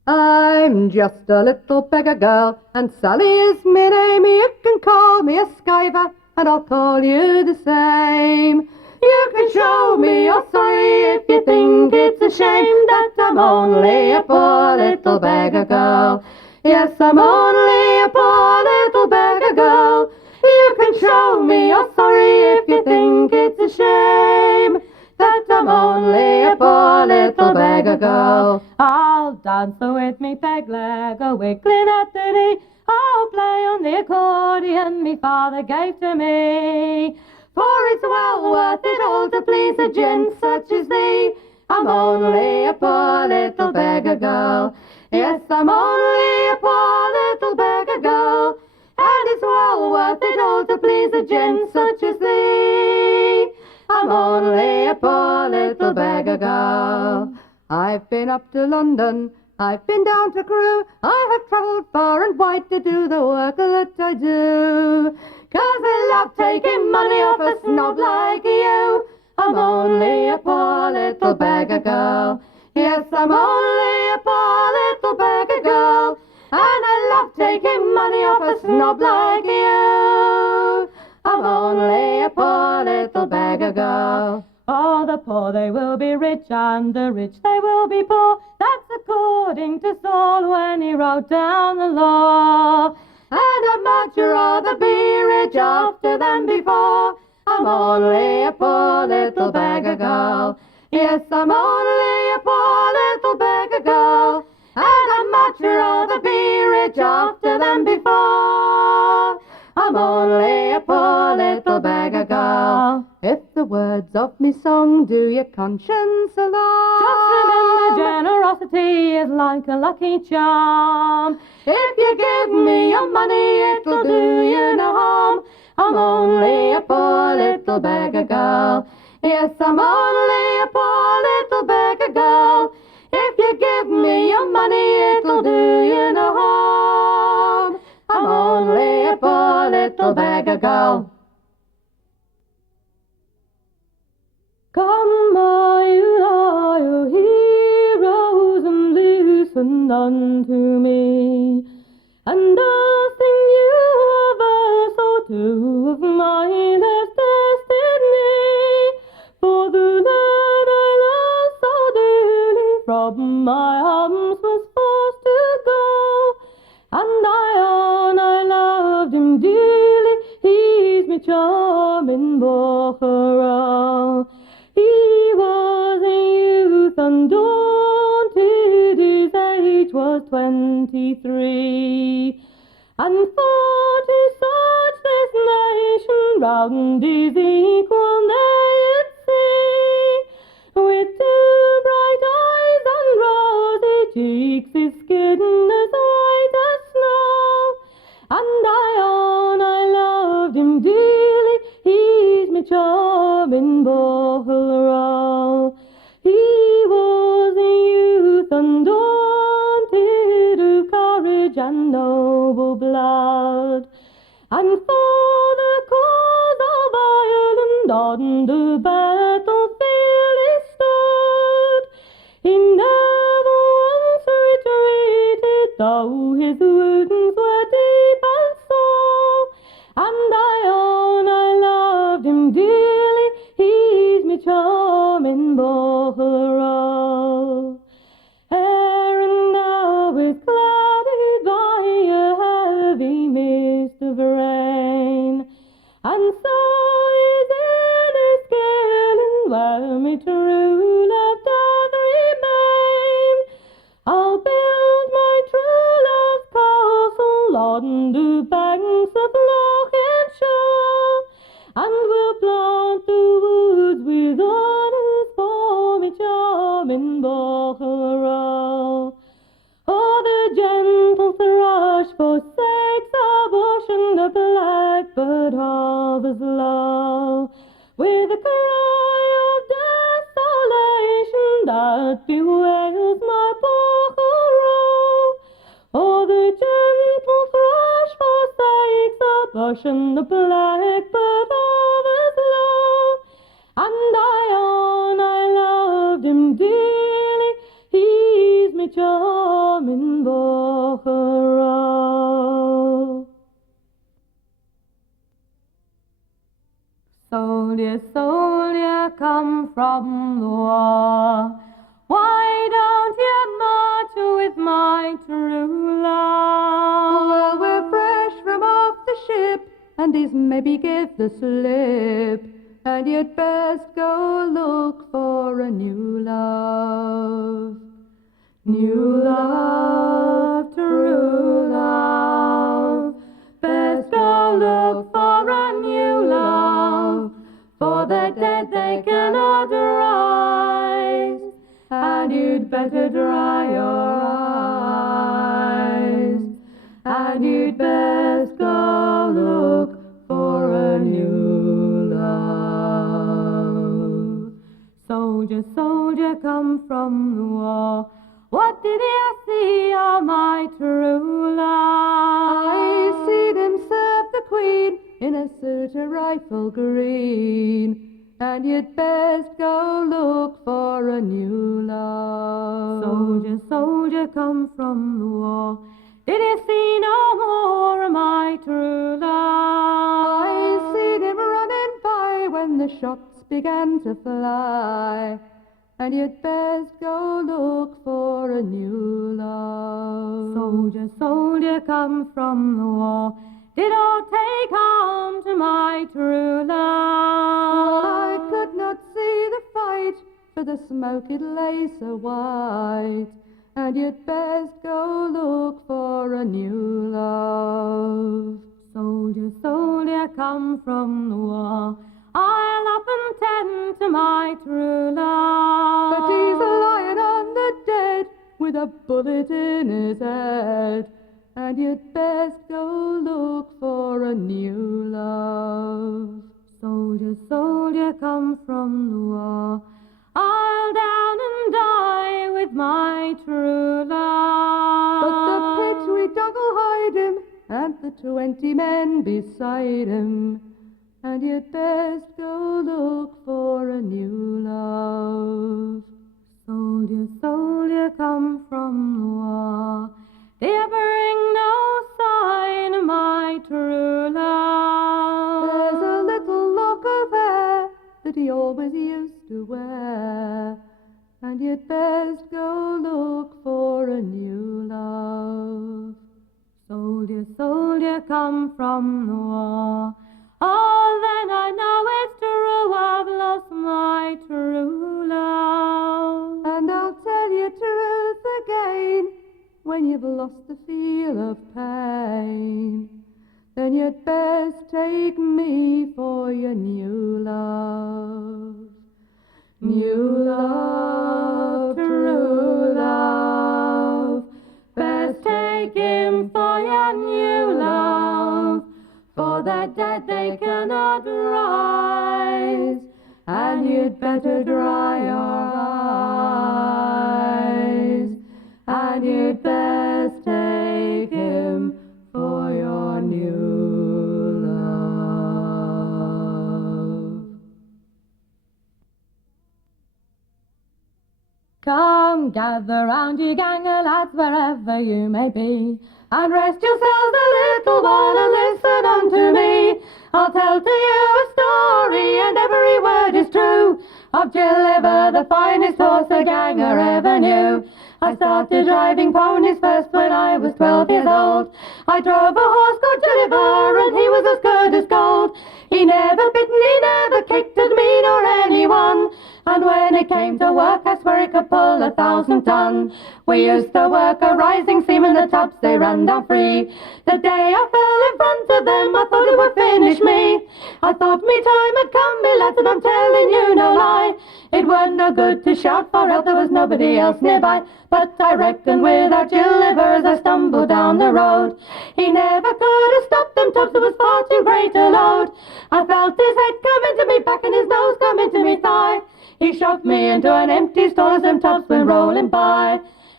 I'm just a little beggar girl, and Sally is my name. You can call me a skiver, and I'll call you the same. You can show me you're sorry if you think it's a shame that I'm only a poor little beggar girl. Yes, I'm only a poor little beggar girl. You can show me you're sorry if you think it's a shame that I'm only a poor little beggar girl. I'll dance with me peg leg a wiggling at the knee. I'll play on the accordion me father gave to me. For it's well worth it all to please a gent such as thee. I'm only a poor little beggar girl. Yes, I'm only a poor little beggar girl. And it's well worth it all to please a gent such as thee. I'm only a poor little beggar girl. I've been up to London, I've been down to Crewe, I have travelled far and wide to do the work that I do. 'Cause I love taking money off a snob like you. I'm only a poor little beggar girl. Yes, I'm only a poor little beggar girl. And I love taking money off a snob like you. I'm only a poor little beggar girl. Oh, the poor they will be rich, and the rich they will be poor. That's according to Saul when he wrote down the law. And I'd much rather be rich after than before. I'm only a poor little beggar girl. Yes, I'm only a poor little beggar girl. And I'd much rather be rich after than before. I'm only a poor little beggar girl. If the words of me song do your conscience alarm, Just remember generosity is like a lucky charm. if you give me your money, it'll do you no harm. I'm only a poor little beggar girl. Yes, I'm only a poor little beggar girl. If you give me your money, it'll do you no harm. I'm only a poor little beggar girl. Come, all you heroes, and listen unto me, and I'll sing you a verse or two of my last destiny. For the lad I love so dearly from my arms was forced to go, and I loved him dearly. He's me charming Boccherel. He was a youth undaunted, his age was 23, and for to such this nation round his equal nay at sea. With two bright eyes and rosy cheeks, his skin as white as snow, and I loved him dearly. He's me charming Boccherel. He was a youth undaunted, of courage and noble blood, and for the cause of Ireland on the battlefield he stood. He never once retreated, though his wounds were deep and sore, and I loved him dearly. He's me charming Boccherel. Erin now is clouded by a heavy mist of rain, and so is Enniskillen where me true love doth remain. I'll build my true love's castle on the banks of Loch and we'll plant the woods with honors for me charming Boccherel. Oh, the gentle thrush forsakes our bush, and the blackbird hovers low, with a cry of desolation that bewails my Boccherel. Oh, the gentle thrush forsakes our bush, and the blackbird hovers low, and I loved him dearly. He's me charming in Bochero. Soldier, soldier, come from the war. Why don't you march with my true love? Well, we're fresh from off the ship, and he's maybe give the slip, and you'd best go look for a new love. New love, true love, best go look for a new love, for the dead they cannot rise, and you'd better dry your eyes, and you'd best go look for a new love. Soldier, soldier, come from the war. What did you see, oh my true love? I seen him serve the Queen in a suit of rifle green, and you'd best go look for a new love. Soldier, soldier, come from the war. Did you see no more of my true love? I seen him running by when the shots began to fly, and you'd best go look for a new love. Soldier, soldier, come from the war. Did all take home to my true love? I could not see the fight, for the smoke it lay so white, and you'd best go look for a new love. Soldier, soldier, come from the war. I'll up and tend to my true love. But he's lying on the dead with a bullet in his head, and you'd best go look for a new love. Soldier, soldier, come from the war. I'll down and die with my true love. But the pit we dug will hide him, and the 20 men beside him, and you'd best go look for a new love. Soldier, soldier, come from the war. Do you bring no sign of my true love? There's a little lock of hair that he always used to wear, and you'd best go look for a new love. Soldier, soldier, come from the war. Oh, then I know it's true, I've lost my true love. And I'll tell you truth again, when you've lost the feel of pain, then you'd best take me for your new love. New love, true love, Best take him for your new love, for the dead they cannot rise, and you'd better dry your eyes, and you'd best take him for your new love. Come, gather round, ye gang of lads, wherever you may be, and rest yourselves a little while and listen unto me. I'll tell to you a story, and every word is true, of Gill, the finest horse a ganger ever knew. I started driving ponies first when I was 12 years old. I drove a horse called Gill, and he was as good as gold. He never bit me, he never kicked at me nor anyone, and when it came to work, I swear he could pull 1,000 ton. We used to work a rising seam, and the tops they ran down free. The day I fell in front of them, I thought it would finish me. I thought me time had come, me lads, and I'm telling you no lie. It weren't no good to shout for help, there was nobody else nearby. But I reckon without Gill as I stumbled down the road, he never could have stopped them tops, it was far too great a load. I felt his head come into me back and his nose come into me thigh. He shoved me into an empty stall as them tops went rolling by.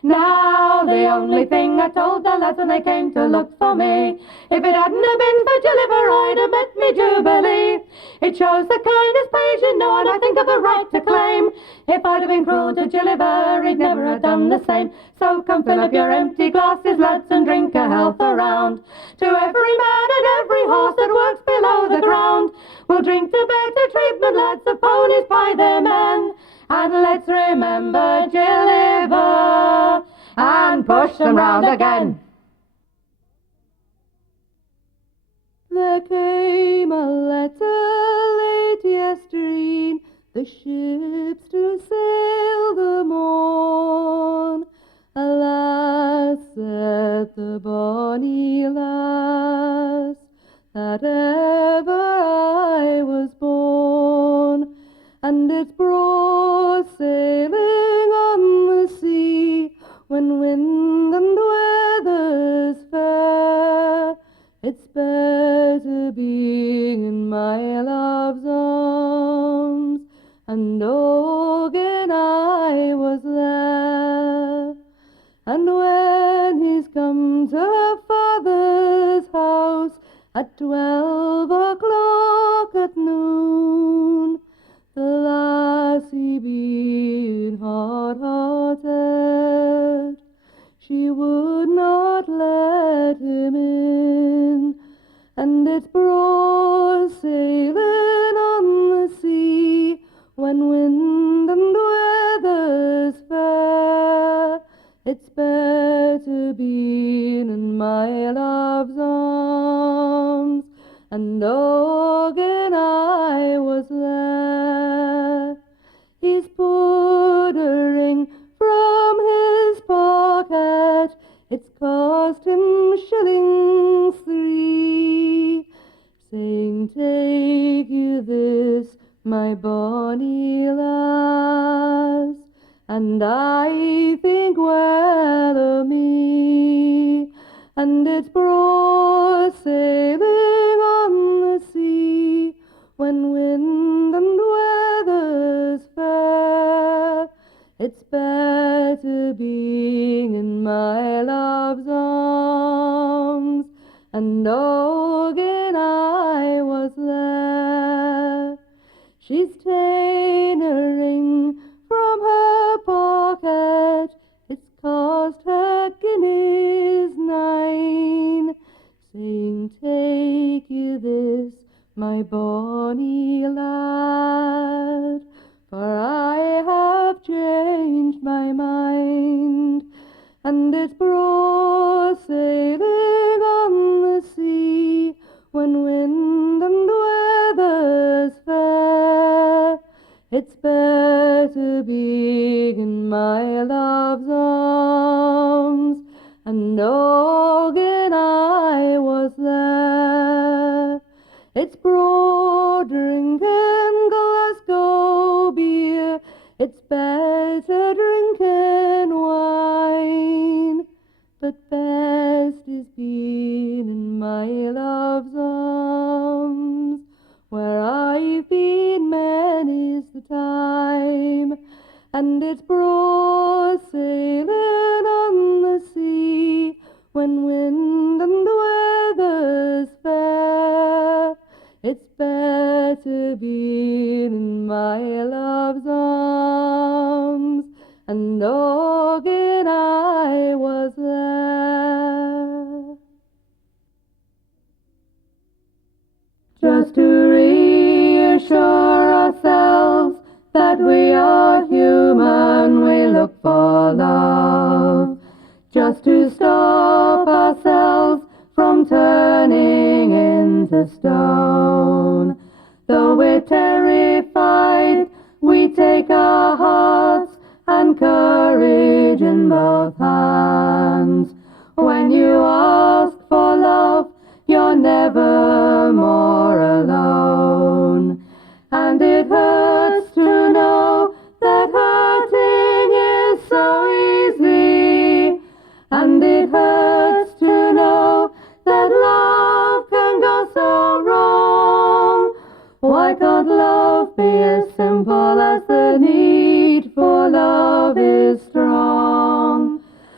Now the only thing I told the lads when they came to look for me, if it hadn't have been for Gilliver, I'd have met me Jubilee. It shows the kindness pays you know, and I think I've a right to claim. If I'd have been cruel to Gilliver, he'd never have done the same. So come fill up your empty glasses, lads, and drink a health around to every man and every horse that works below the ground. We'll drink to better treatment, lads, of ponies by their men. And let's remember Gilliver and push them round again. There came a letter late yestreen, the ships to sail the morn. Alas, said the bonny lass, that ever I was born, and it's broad sailing on the sea, when wind and weather's fair. It's better being in my love's arms, and again I was there. And when he's come to her father's house at 12 o'clock at noon, the lassie being hard-hearted, she would not let him in. And it's broad sailing on the sea, when wind and weather's fair. It's better being in my love's arms, and again I was there. He's put a ring from his pocket, it's cost him shillings 3, saying, take you this, my bonny lass, and I think well of me. And it's broad sailing on the sea, when wind and weather's fair. It's better being in my love's arms, and again I was there. She's ta'en a ring from her pocket, it's cost her guineas 9, saying, take you this, my bonny lad, for I have changed my mind. And it's broad sailing on the sea, when wind and weather's fair. It's better being in my love's arms, and again I was there. It's broad drinking Glasgow beer, it's better drinking wine, but best is being in my love's arms, where I've been many's the time. And it's broad sailing on the sea, when wind and weather's fair. It's better being in my love's arms, and again I was there. Just to reassure ourselves that we are human, we look for love. Just to stop ourselves from turning into stone. Though we're terrified, we take our hearts and courage in both hands. When you ask for love, you're never more alone. And it hurts to know that hurting is so easy. And it hurts to know that love can go so wrong. Why can't love be as simple as the need for love is strong?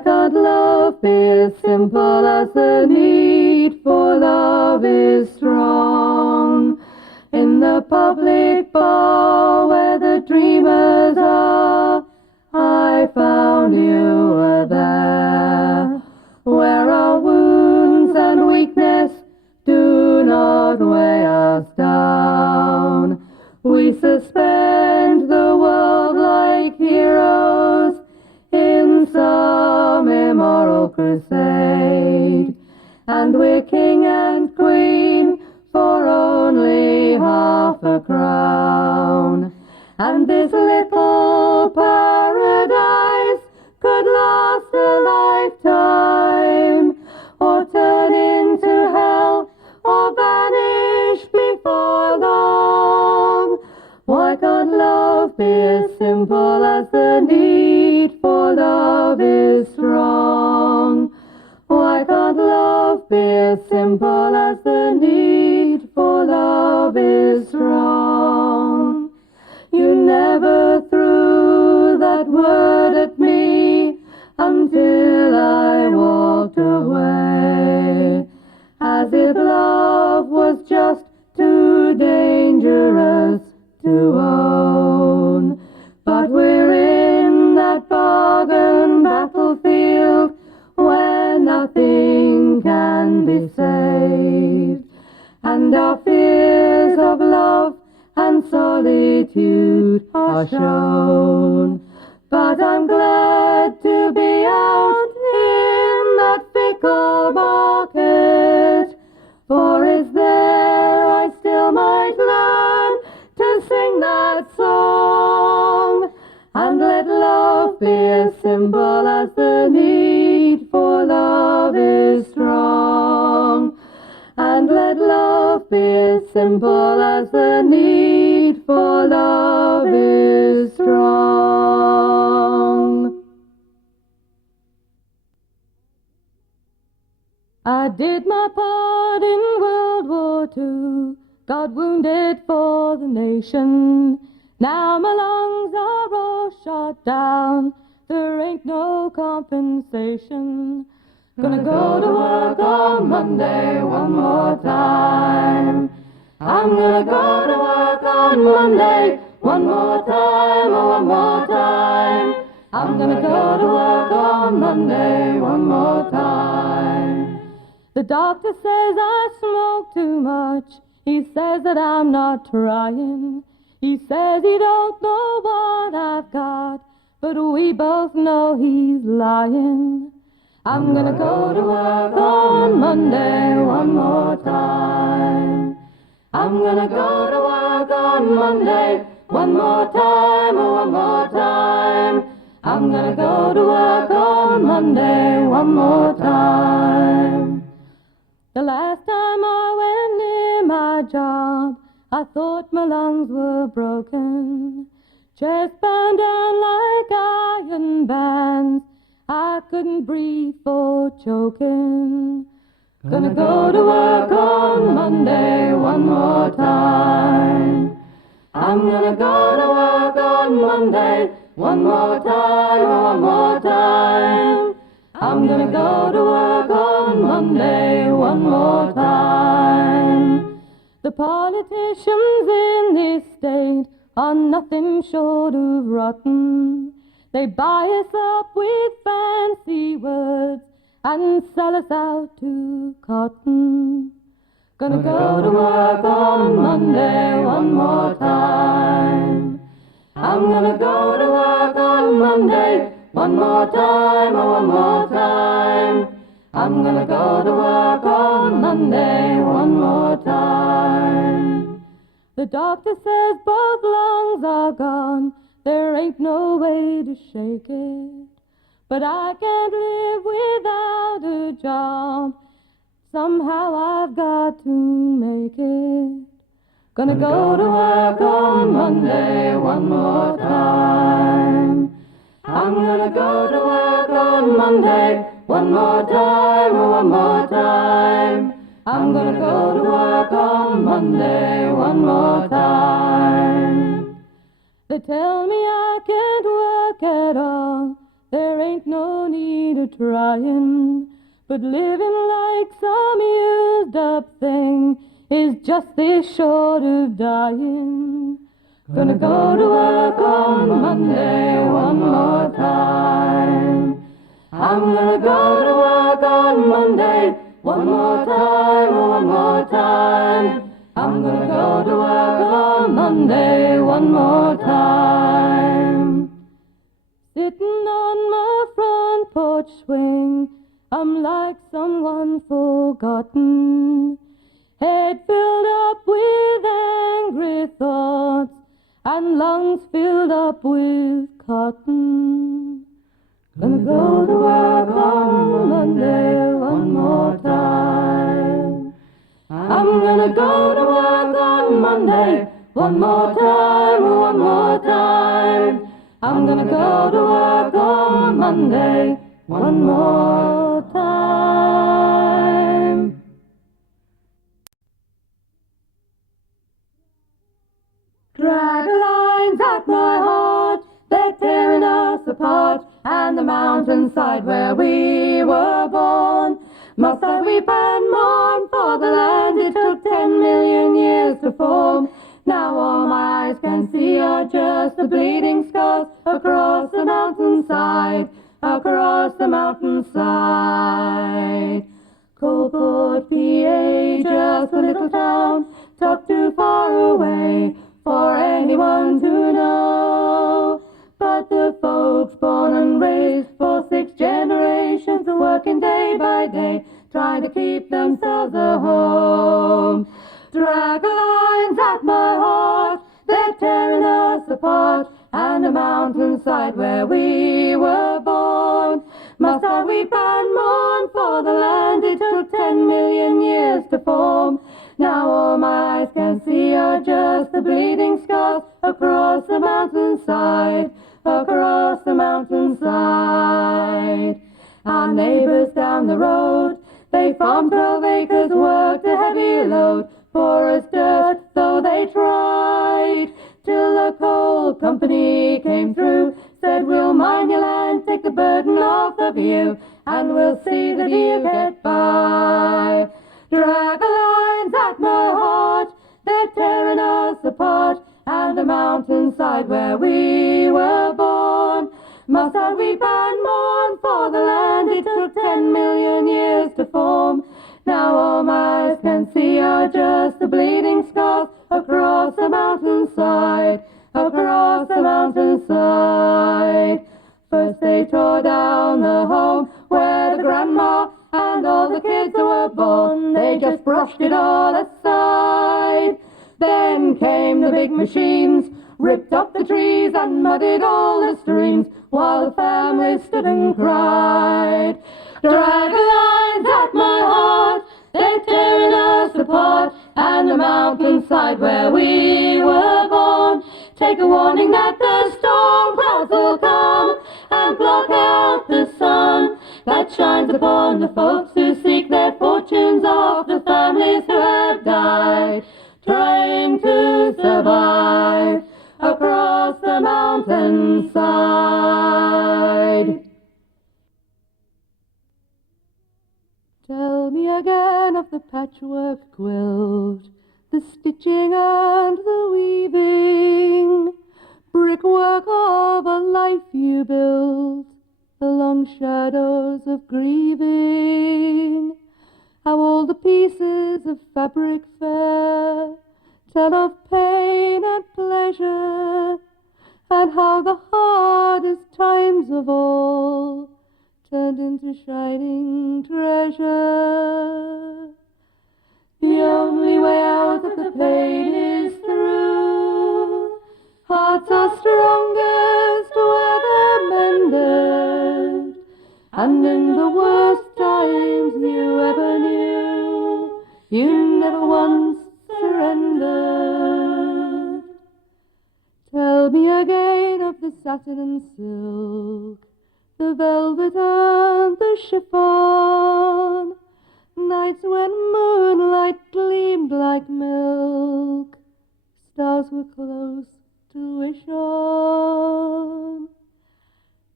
can't love be as simple as the need for love is strong? In the public bar where the dreamers are, I found you were there. Where our wounds and weakness do not weigh us down, we suspend the world like heroes in some immoral crusade, and we're king and queen for only half a crown. And this little paradise could last a lifetime, or turn into hell, or vanish before long. Why can't love be as simple as the need for love is strong? Why can't love be as simple as the need for love is strong? You never threw that word at me until I walked away, as if love was just too dangerous to own. But we're in that bargain battlefield where nothing can be saved, and our fears of love and solitude are shown. But I'm glad to be out in that fickle market, for is there I still might learn to sing that song, and let love be as simple as the need for love is strong, and let love be as simple as the need for love is strong. I did my part in World War II, got wounded for the nation. Now my lungs are all shot down, there ain't no compensation. Gonna go to work on Monday one more time. I'm gonna go to work on Monday one more time, oh, one more time. I'm gonna go to work on Monday one more time. The doctor says I smoke too much. He says that I'm not trying. He says he don't know what I've got, but we both know he's lying. I'm gonna go to work on Monday one more time. I'm gonna go to work on Monday one more time, oh, one more time. I'm gonna go to work on Monday one more time. The last time I went near my job, I thought my lungs were broken. Chest bound down like iron bands, I couldn't breathe for choking. Gonna go to work on Monday one more time. I'm gonna go to work on Monday one more time, oh, one more time. I'm gonna go to work on Monday one more time. The politicians in this state are nothing short of rotten. They buy us up with fancy words and sell us out to cotton. Gonna go to work on Monday one more time. I'm gonna go to work on Monday one more time, oh, one more time. I'm gonna go to work on Monday one more time. The doctor says both lungs are gone, there ain't no way to shake it. But I can't live without a job, somehow I've got to make it. Gonna go to work on Monday one more time. I'm gonna go to work on Monday one more time, oh, one more time. I'm gonna go to work on Monday one more time. They tell me I can't work at all, there ain't ain't no need of trying, but living like some used up thing is just this short of dying. Gonna go to work on Monday one more time. I'm gonna go to work on Monday one more time, one more time. I'm gonna go to work on Monday one more time. Sitting on my front porch swing, I'm like someone forgotten. Head filled up with angry thoughts and lungs filled up with cotton. Gonna go to work on Monday one more time. I'm gonna go to work on Monday one more time, one more time. I'm gonna go to work on Monday one more time. Drag lines at my heart, they're tearing us apart, and the mountainside where we were born. Must I weep and mourn for the land it took 10 million years to form? Now all my eyes can see are just the bleeding scars across the mountainside, across the mountainside. Coalport, PA, just a little town, tucked too far away for anyone to know. But the folks born and raised for 6 generations are working day by day, trying to keep themselves a home. Drag lines at my heart, they're tearing us apart, and the mountainside where we were born. Must I weep and mourn for the land it took 10 million years to form? Now all my eyes can see are just the bleeding scars across the mountainside, across the mountainside. Our neighbors down the road, they farmed 12 acres, worked a heavy load, porous dirt though they tried, till the coal company came through, said we'll mine your land, take the burden off of you, and we'll see that you get by. Drag lines at my heart, they're tearing us apart, and the mountainside where we were born. Must I weep and mourn for the land it took 10 million years to form? Now all my eyes can see are just the bleeding scars across the mountainside, across the mountainside. First they tore down the home where the grandma and all the kids were born. They just brushed it all aside. Then came the big machines, ripped up the trees and muddied all the streams, while the family stood and cried. Drag lines at my heart, they're tearing us apart, and the mountainside where we were born. Take a warning that the storm clouds will come and block out the sun that shines upon the folks who seek their fortunes off the families who have died, trying to survive across the mountainside. Tell me again of the patchwork quilt, the stitching and the weaving, brickwork of a life you built, the long shadows of grieving, how all the pieces of fabric fair tell of pain and pleasure, and how the hardest times of all turned into shining treasure. The only way out of the pain is through. Hearts are strongest where they're mended, and in the worst times you ever knew, you never once surrendered. Tell me again of the satin and silk, the velvet and the chiffon, nights when moonlight gleamed like milk, stars were close to wish on.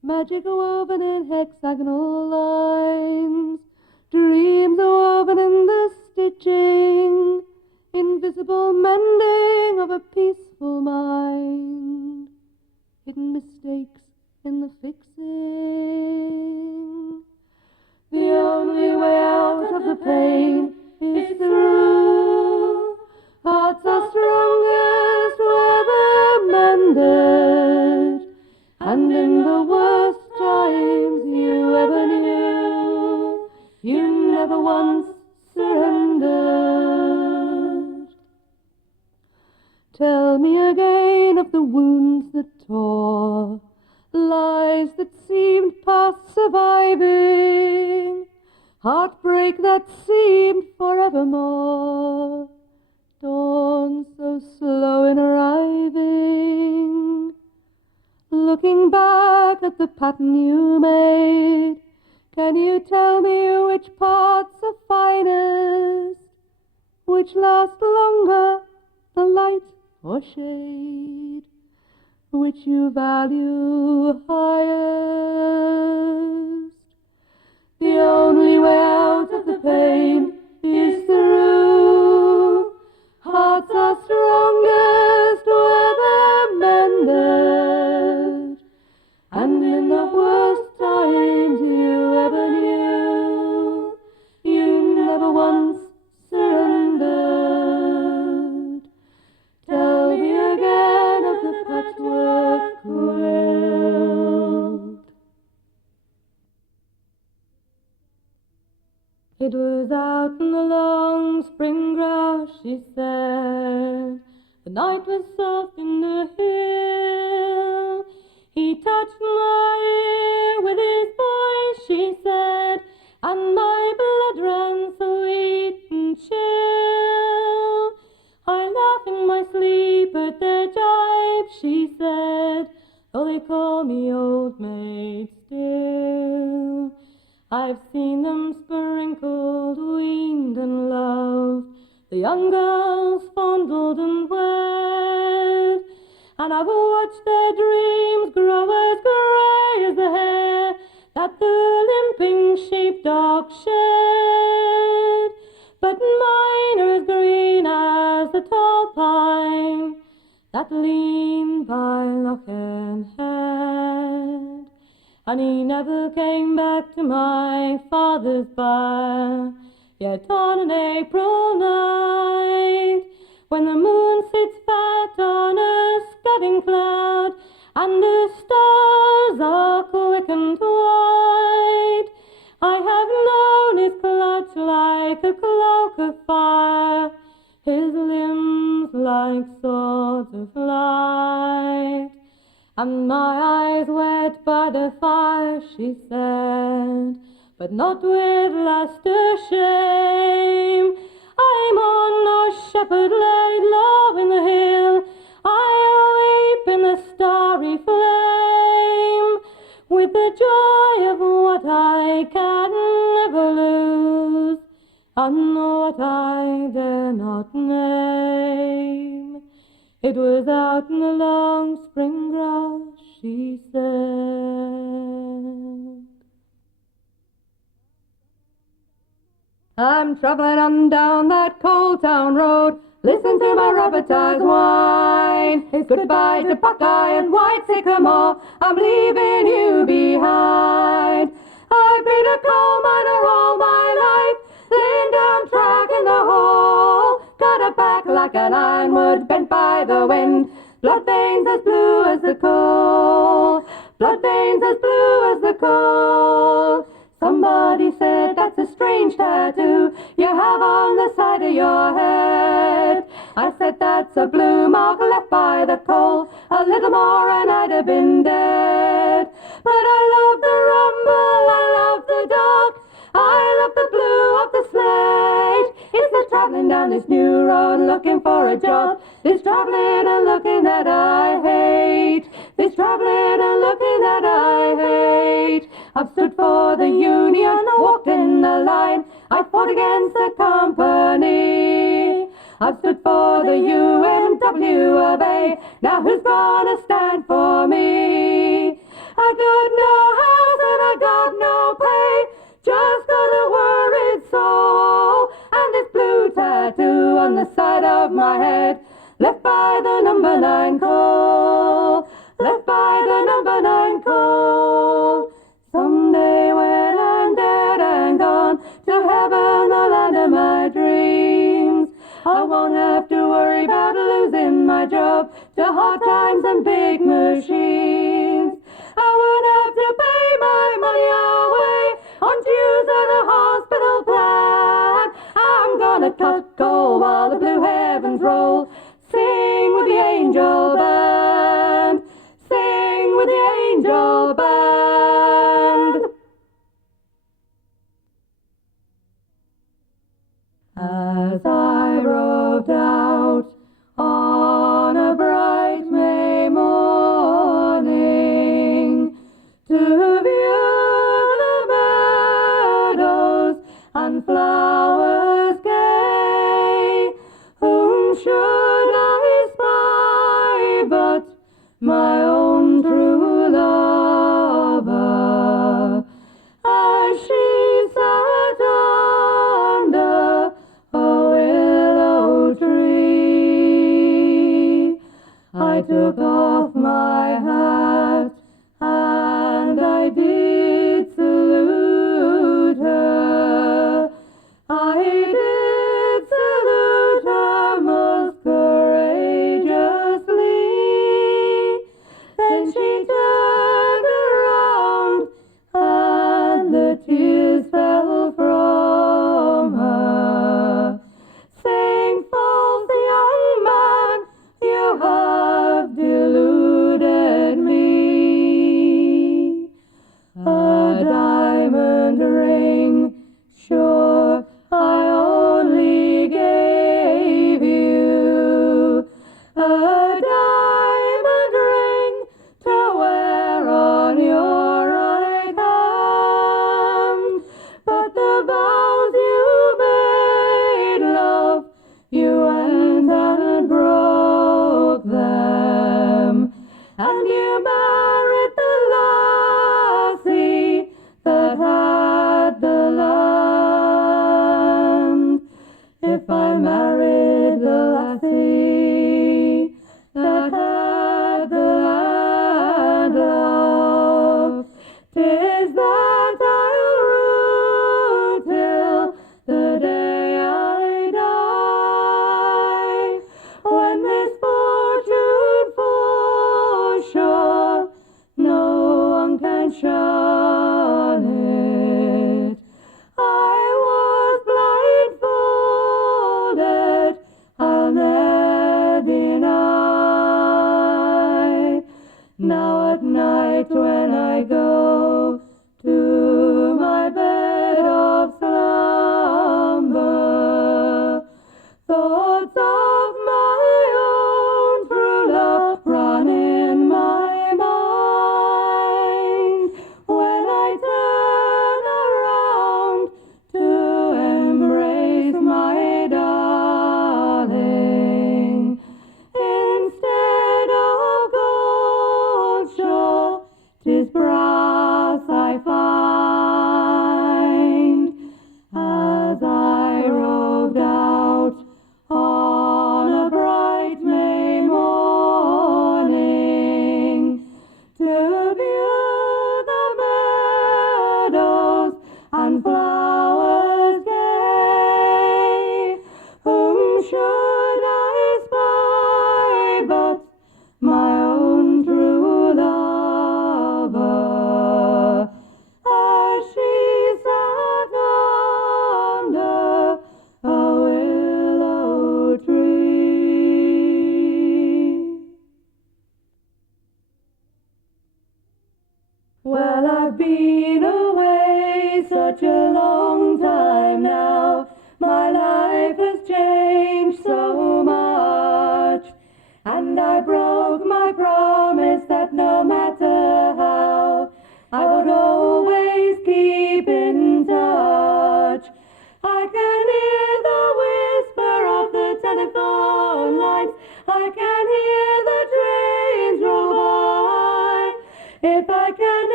magic woven in hexagonal lines, dreams woven in the stitching, invisible mending of a peaceful mind, hidden mistakes in the fixing. The only way out of the pain is through. Hearts are strongest where they're mended, and in the worst times you ever knew, you never once surrendered. Tell me again of the wounds that tore, lies that seemed past surviving, heartbreak that seemed forevermore, dawn so slow in arriving. Looking back at the pattern you made, can you tell me which parts are finest, which last longer, the light or shade, which you value highest? The only way out of the pain is through. Hearts are strongest where they're mended, and in the worst times you ever knew, you never once surrendered. Tell me again of the patchwork quilt. It was out in the long spring grass, she said. The night was soft in the hill. He touched my ear with his voice, she said, and my blood ran sweet and chill. I laugh in my sleep at their jibe, she said, though they call me old maid still. I've seen them sprinkled, weaned and loved, the young girls fondled and wed, and I've watched their dreams grow as grey as the hair that the limping sheepdog shed. But mine are as green as the tall pine that leaned by Lochen Head. And he never came back to my father's byre, yet on an April night, when the moon sits fat on a scudding cloud, and the stars are quick and white, I have known his clutch like a cloak of fire, his limbs like swords of light. And my eyes wet by the fire, she said, but not with lust or shame. I'm on a shepherd laid low in the hill, I weep in the starry flame, with the joy of what I can never lose, and what I dare not name. It was out in the long spring grass, she said. I'm travelling on down that cold town road, listen to my rubber-ties whine. It's goodbye to Buckeye and White Sycamore, I'm leaving you behind. I've been a coal miner all my life, laying down track in the hole, got a back like an ironwood bent by the wind, blood veins as blue as the coal, blood veins as blue as the coal. Somebody said that's a strange tattoo you have on the side of your head. I said that's a blue mark left by the coal, a little more and I'd have been dead. But I love the rumble, I love the dark, I love the blue of the slate. It's the travelling down this new road looking for a job, this travelling and looking that I hate, this travelling and looking that I hate. I've stood for the union, walked in the line, I fought against the company. I've stood for the UMW of A, now who's gonna stand for me? I got no house and I got no pay, just got a worried soul, and this blue tattoo on the side of my head, left by the number 9 coal, left by the number 9 coal. Someday when I'm dead and gone to heaven, the land of my dreams, I won't have to worry about losing my job to hard times and big machines. I won't have to pay my money away on dues and a hospital plan. I'm gonna cut coal while the blue heavens roll, sing with the angel band, sing with the angel band. As I roved out on a bright May morning to view the meadows and flowers gay, whom should I spy but my own true lover, as she sat under a willow tree. I took off my hat and I did salute her. I did salute her most courageously. Then she turned around and the tears fell from her, saying, "False young man, you have deluded me. A diamond ring, sure I only gave you, a diamond ring to wear on your right hand, but the vows you made, love, you went and broke them, and you married the lassie that had the land. If I married the lassie that had the land, love, 'tis that I'll rue till the day I die. When misfortune falls sure, no one can shun it. I was blindfolded, I'll ne'er deny. Now at night when I go to my bed of slumber, thoughts of my own true love run in my mind. When I turn around to embrace my darling, instead of gold, sure 'tis brass I find. As I roved out on a bright May morning to view the meadows and flowers gay, whom should I spy but my own true lover, as she sat under a willow tree. Well, I've been away such a long time now, my life has changed so much, and I broke my promise that no matter how, I would always keep in touch. I can hear the whisper of the telephone lines, I can hear the trains roll by. If I can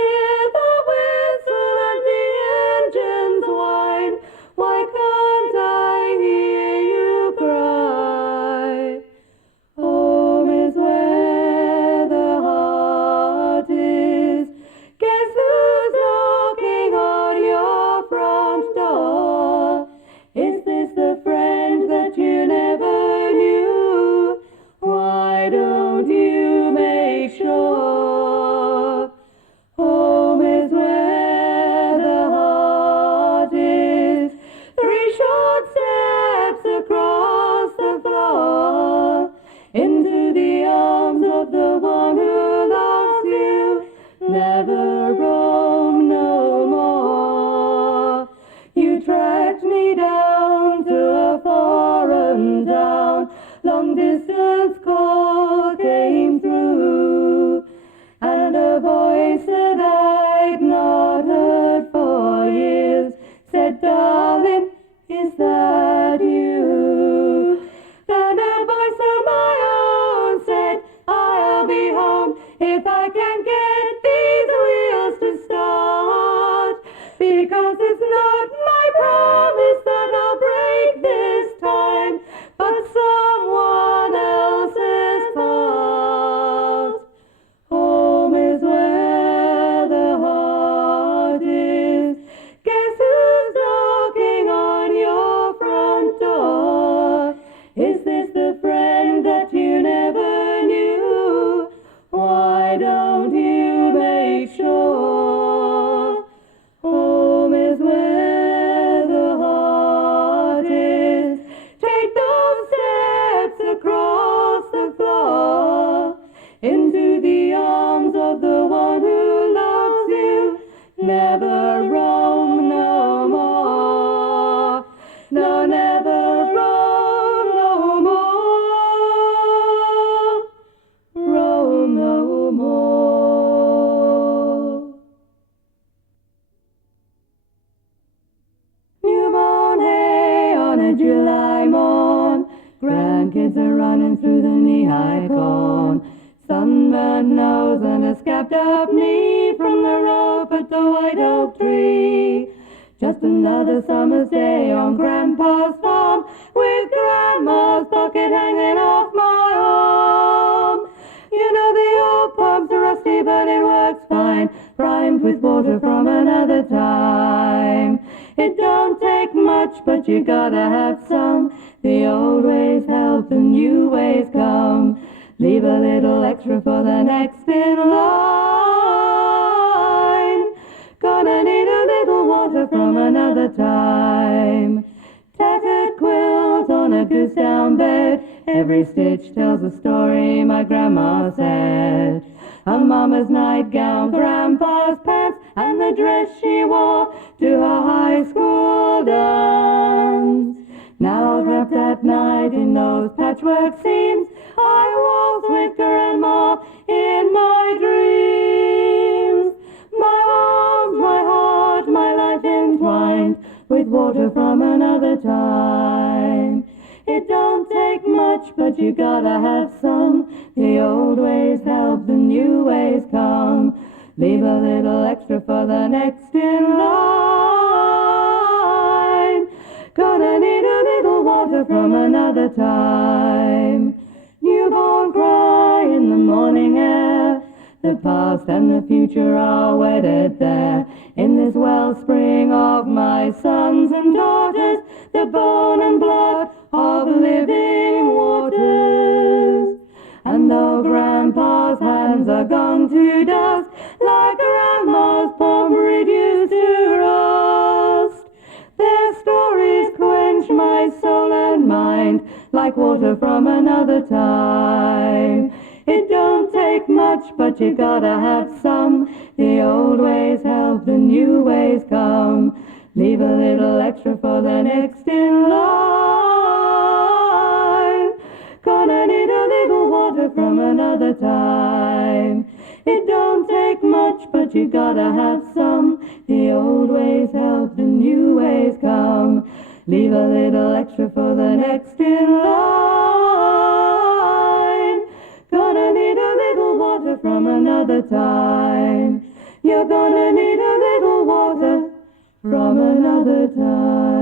front door. Is this the friend that you never knew? Why don't you make sure? Home is where the heart is. 3 short steps across the floor, into the arms of the one who loves you. Never roam no more. You tracked me down to a foreign town. Long distance call came through, and a voice that I'd not heard for years said, darling, is that you? And a voice of my own said, I'll be home if I can get these wheels to start, because it's not my promise that I'll break this time, but someone else's fault. Home is where the heart is. Guess who's knocking on your front door? Is this the friend that you never knew? Why don't you make sure? Home is where the heart is. Take those steps across the floor, into the arms of the one who loves you. Never roam no more. No, never roam no more. Roam no more. Newborn hay on a July morn, grandkids are running through the knee-high corn. Sunburned nose and a scabbed up knee from the rope at the white oak tree. Just another summer's day on Grandpa's farm, with Grandma's bucket hanging off my arm. You know the old pump's rusty, but it works fine, primed with water from another time. It don't take much, but you gotta have some. The old ways help, the new ways come. Leave a little extra for the next in line. Gonna need a little water from another time. Tattered quilt on a goose down bed, every stitch tells a story my grandma said. A mama's nightgown, grandpa's pants, and the dress she wore to her high school dance. Now wrapped at night in those patchwork seams, I waltz with Grandma in my dreams. My arms, my heart, my life entwined with water from another time. It don't take much, but you gotta have some. The old ways help, the new ways come. Leave a little extra for the next in line. Gonna need a little water from another time. Newborn cry in the morning air. The past and the future are wedded there. In this wellspring of my sons and daughters, the bone and blood of living waters. And though Grandpa's hands are gone to dust, like Grandma's palm reduced to rust, their stories quench my soul and mind, like water from another time. It don't take much, but you gotta have some. The old ways help, the new ways come. Leave a little extra for the next in line. Gonna need a little water from another time. It don't take much, but you gotta have some. The old ways help, the new ways come. Leave a little extra for the next in line. Gonna need a little water from another time. You're gonna need a little water from another time.